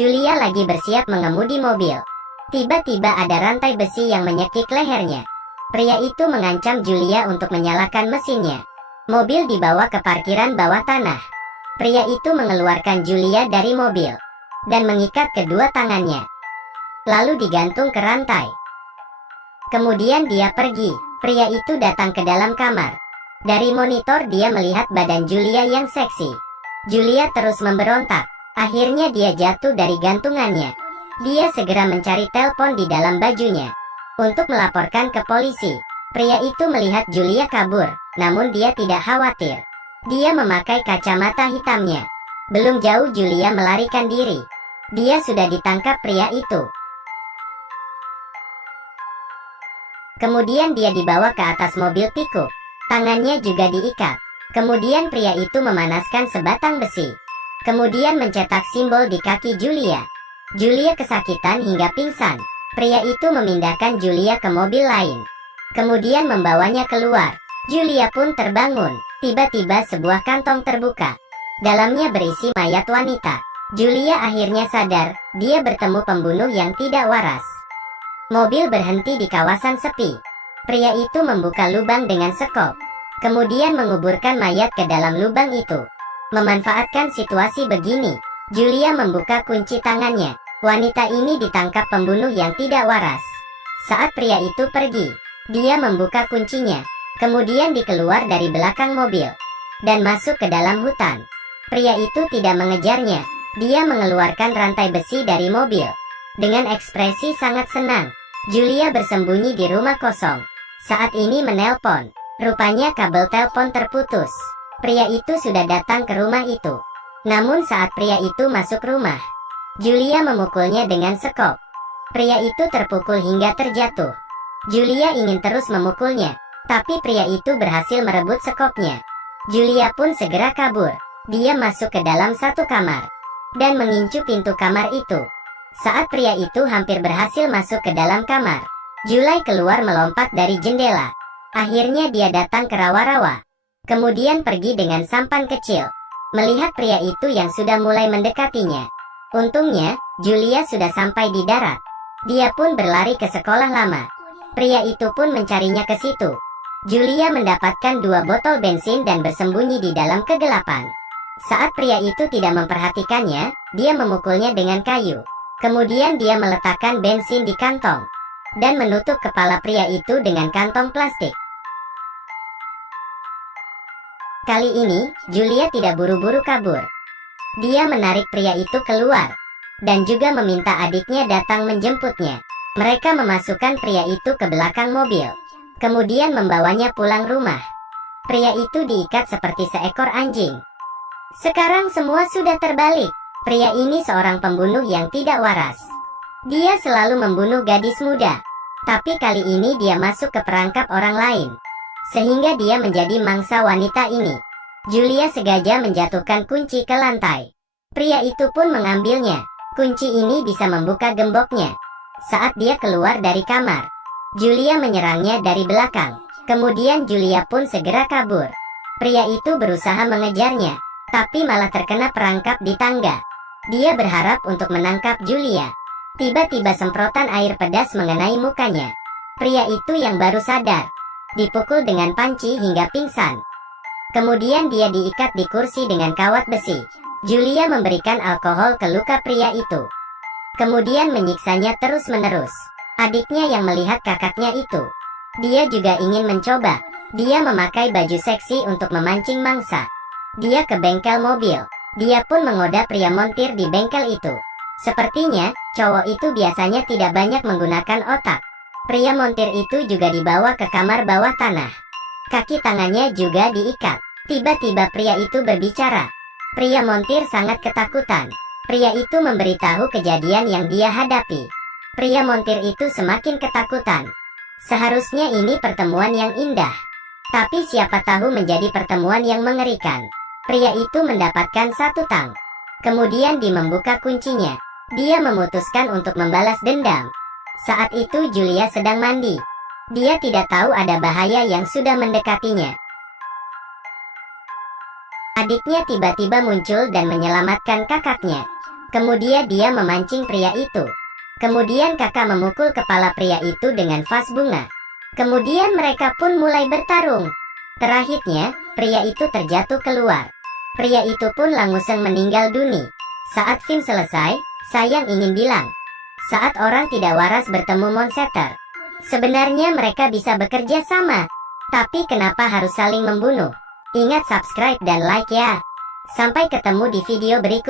Julia lagi bersiap mengemudi mobil. Tiba-tiba ada rantai besi yang menyekik lehernya. Pria itu mengancam Julia untuk menyalakan mesinnya. Mobil dibawa ke parkiran bawah tanah. Pria itu mengeluarkan Julia dari mobil dan mengikat kedua tangannya, lalu digantung ke rantai. Kemudian dia pergi. Pria itu datang ke dalam kamar. Dari monitor dia melihat badan Julia yang seksi. Julia terus memberontak. Akhirnya dia jatuh dari gantungannya. Dia segera mencari telepon di dalam bajunya untuk melaporkan ke polisi. Pria itu melihat Julia kabur, namun dia tidak khawatir. Dia memakai kacamata hitamnya. Belum jauh Julia melarikan diri. Dia sudah ditangkap pria itu. Kemudian dia dibawa ke atas mobil pickup. Tangannya juga diikat. Kemudian pria itu memanaskan sebatang besi. Kemudian mencetak simbol di kaki Julia. Julia kesakitan hingga pingsan. Pria itu memindahkan Julia ke mobil lain. Kemudian membawanya keluar. Julia pun terbangun. Tiba-tiba sebuah kantong terbuka. Dalamnya berisi mayat wanita. Julia akhirnya sadar, dia bertemu pembunuh yang tidak waras. Mobil berhenti di kawasan sepi. Pria itu membuka lubang dengan sekop. Kemudian menguburkan mayat ke dalam lubang itu. Memanfaatkan situasi begini, Julia membuka kunci tangannya. Wanita ini ditangkap pembunuh yang tidak waras. Saat pria itu pergi, dia membuka kuncinya. Kemudian dikeluar dari belakang mobil dan masuk ke dalam hutan. Pria itu tidak mengejarnya. Dia mengeluarkan rantai besi dari mobil. Dengan ekspresi sangat senang, Julia bersembunyi di rumah kosong. Saat ini menelpon. Rupanya kabel telepon terputus. Pria itu sudah datang ke rumah itu. Namun saat pria itu masuk rumah, Julia memukulnya dengan sekop. Pria itu terpukul hingga terjatuh. Julia ingin terus memukulnya, tapi pria itu berhasil merebut sekopnya. Julia pun segera kabur. Dia masuk ke dalam satu kamar dan mengincu pintu kamar itu. Saat pria itu hampir berhasil masuk ke dalam kamar, Julia keluar melompat dari jendela. Akhirnya dia datang ke rawa-rawa. Kemudian pergi dengan sampan kecil. Melihat pria itu yang sudah mulai mendekatinya. Untungnya, Julia sudah sampai di darat. Dia pun berlari ke sekolah lama. Pria itu pun mencarinya ke situ. Julia mendapatkan 2 botol bensin dan bersembunyi di dalam kegelapan. Saat pria itu tidak memperhatikannya, dia memukulnya dengan kayu. Kemudian dia meletakkan bensin di kantong dan menutup kepala pria itu dengan kantong plastik. Kali ini, Julia tidak buru-buru kabur. Dia menarik pria itu keluar dan juga meminta adiknya datang menjemputnya. Mereka memasukkan pria itu ke belakang mobil, kemudian membawanya pulang rumah. Pria itu diikat seperti seekor anjing. Sekarang semua sudah terbalik. Pria ini seorang pembunuh yang tidak waras. Dia selalu membunuh gadis muda, tapi kali ini dia masuk ke perangkap orang lain, sehingga dia menjadi mangsa wanita ini. Julia sengaja menjatuhkan kunci ke lantai. Pria itu pun mengambilnya. Kunci ini bisa membuka gemboknya. Saat dia keluar dari kamar, Julia menyerangnya dari belakang. Kemudian Julia pun segera kabur. Pria itu berusaha mengejarnya, tapi malah terkena perangkap di tangga. Dia berharap untuk menangkap Julia. Tiba-tiba semprotan air pedas mengenai mukanya. Pria itu yang baru sadar dipukul dengan panci hingga pingsan. Kemudian dia diikat di kursi dengan kawat besi. Julia memberikan alkohol ke luka pria itu, kemudian menyiksanya terus-menerus. Adiknya yang melihat kakaknya itu, dia juga ingin mencoba. Dia memakai baju seksi untuk memancing mangsa. Dia ke bengkel mobil. Dia pun menggoda pria montir di bengkel itu. Sepertinya, cowok itu biasanya tidak banyak menggunakan otak. Pria montir itu juga dibawa ke kamar bawah tanah. Kaki tangannya juga diikat. Tiba-tiba pria itu berbicara. Pria montir sangat ketakutan. Pria itu memberitahu kejadian yang dia hadapi. Pria montir itu semakin ketakutan. Seharusnya ini pertemuan yang indah, tapi siapa tahu menjadi pertemuan yang mengerikan. Pria itu mendapatkan 1 tang. Kemudian dia membuka kuncinya. Dia memutuskan untuk membalas dendam. Saat itu Julia sedang mandi. Dia tidak tahu ada bahaya yang sudah mendekatinya. Adiknya tiba-tiba muncul dan menyelamatkan kakaknya. Kemudian dia memancing pria itu. Kemudian kakak memukul kepala pria itu dengan vas bunga. Kemudian mereka pun mulai bertarung. Terakhirnya, pria itu terjatuh keluar. Pria itu pun langsung meninggal dunia. Saat film selesai, saya ingin bilang, saat orang tidak waras bertemu monster, sebenarnya mereka bisa bekerja sama. Tapi kenapa harus saling membunuh? Ingat subscribe dan like ya. Sampai ketemu di video berikut.